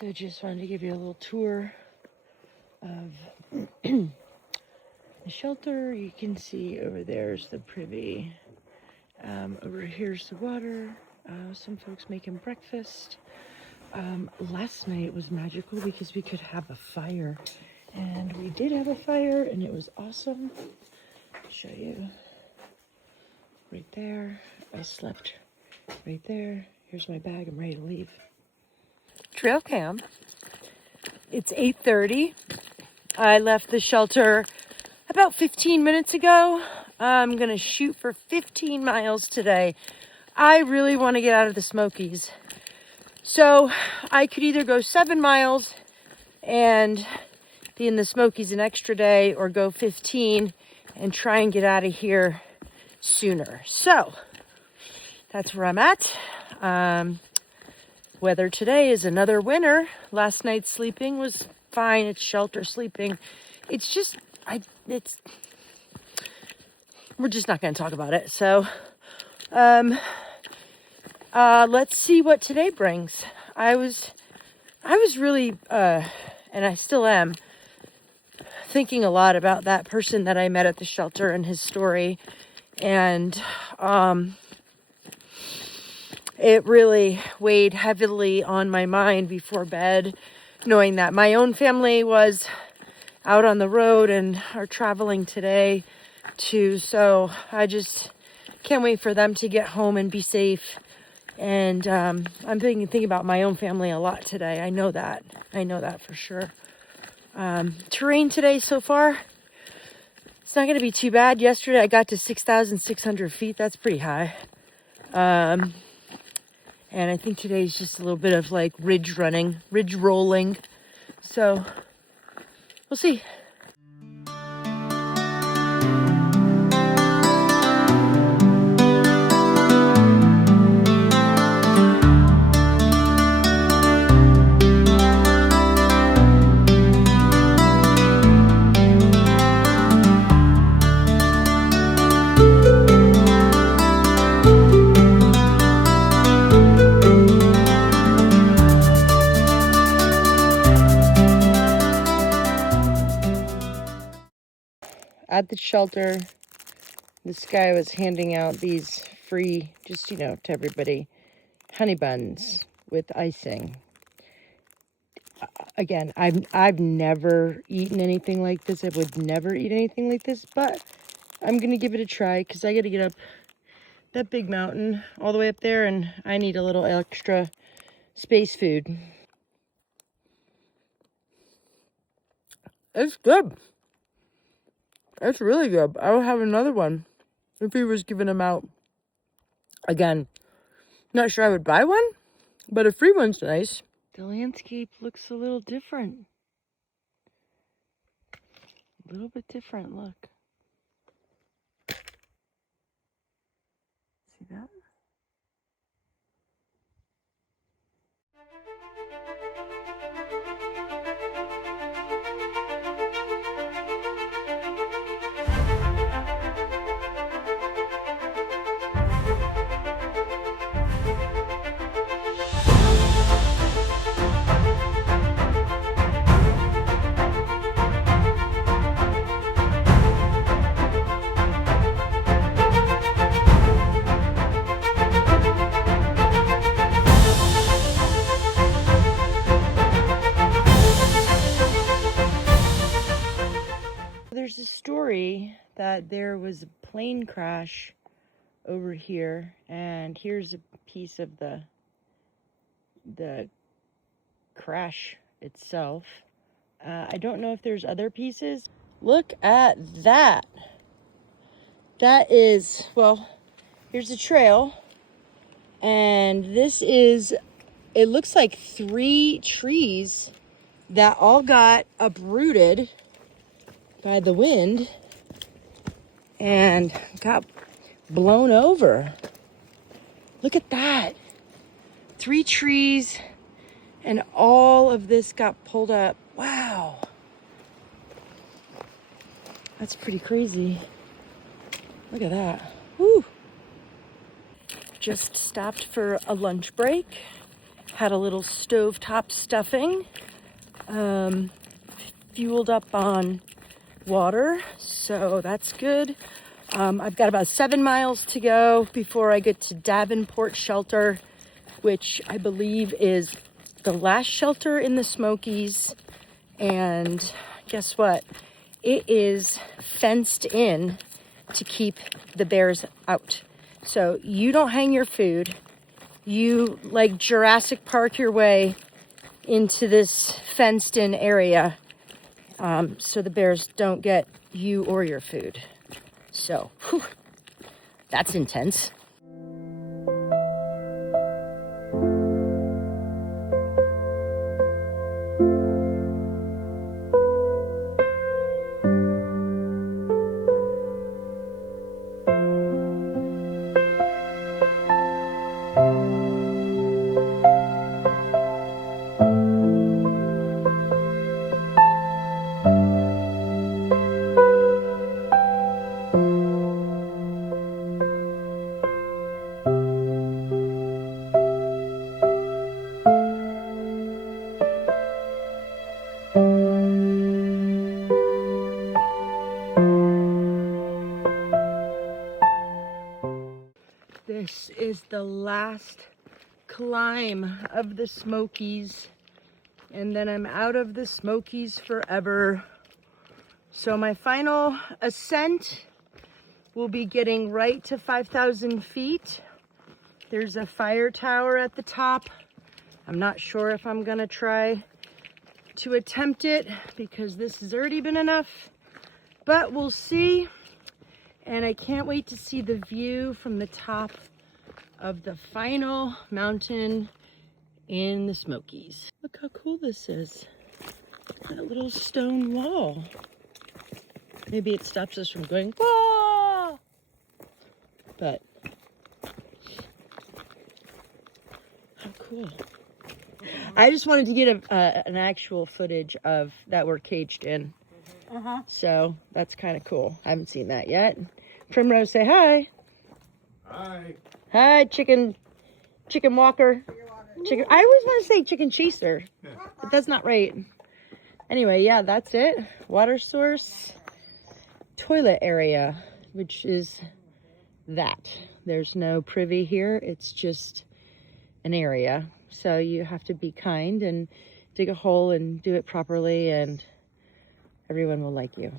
So just wanted to give you a little tour of the shelter. You can see over there's the privy. Over here's the water. Some folks making breakfast. Last night was magical because we could have a fire. And we did have a fire and it was awesome. I'll show you. Right there. I slept right there. Here's my bag. I'm ready to leave. Trail cam. It's 8:30. I left the shelter about 15 minutes ago. I'm gonna shoot for 15 miles today. I really want to get out of the Smokies. So I could either go 7 miles and be in the Smokies an extra day, or go 15 and try and get out of here sooner. So that's where I'm at. Weather today is another winner. Last night's sleeping was fine. It's shelter sleeping. It's just, we're just not going to talk about it. So, let's see what today brings. I was really, and I still am, thinking a lot about that person that I met at the shelter and his story. And, it really weighed heavily on my mind before bed, knowing that my own family was out on the road and are traveling today too. So I just can't wait for them to get home and be safe. And I'm thinking about my own family a lot today. I know that for sure. Terrain today so far, it's not going to be too bad. Yesterday I got to 6,600 feet. That's pretty high. And I think today's just a little bit of like ridge rolling. So we'll see. At the shelter, this guy was handing out these free, just, to everybody, honey buns with icing. Again, I've never eaten anything like this. I would never eat anything like this, but I'm going to give it a try because I got to get up that big mountain all the way up there, and I need a little extra space food. It's good. It's really good. I will have another one if he was giving them out. Again, not sure I would buy one, but a free one's nice. The landscape looks a little different. A little bit different, look. See that? There's a story that there was a plane crash over here, and here's a piece of the crash itself. I don't know if there's other pieces. Look at that. That is, well, here's a trail, and this is, it looks like 3 trees that all got uprooted by the wind and got blown over. Look at that. 3 trees and all of this got pulled up. Wow. That's pretty crazy. Look at that. Woo. Just stopped for a lunch break Had a little stovetop stuffing, fueled up on water, so that's good. I've got about 7 miles to go before I get to Davenport Shelter, which I believe is the last shelter in the Smokies. And guess what? It is fenced in to keep the bears out. So you don't hang your food. You like Jurassic Park your way into this fenced in area, so the bears don't get you or your food. So, whew, that's intense. This is the last climb of the Smokies, and then I'm out of the Smokies forever. So my final ascent will be getting right to 5,000 feet. There's a fire tower at the top. I'm not sure if I'm gonna try to attempt it because this has already been enough, but we'll see. And I can't wait to see the view from the top of the final mountain in the Smokies. Look how cool this is. That little stone wall. Maybe it stops us from going, whoa! But how cool. I just wanted to get an actual footage of that we're caged in. So that's kind of cool. I haven't seen that yet. Primrose, say hi. Hi. Hi, chicken walker. Chicken. I always want to say chicken chaser, but that's not right. Anyway, yeah, that's it. Water source, toilet area, which is that. There's no privy here. It's just an area. So you have to be kind and dig a hole and do it properly, and everyone will like you.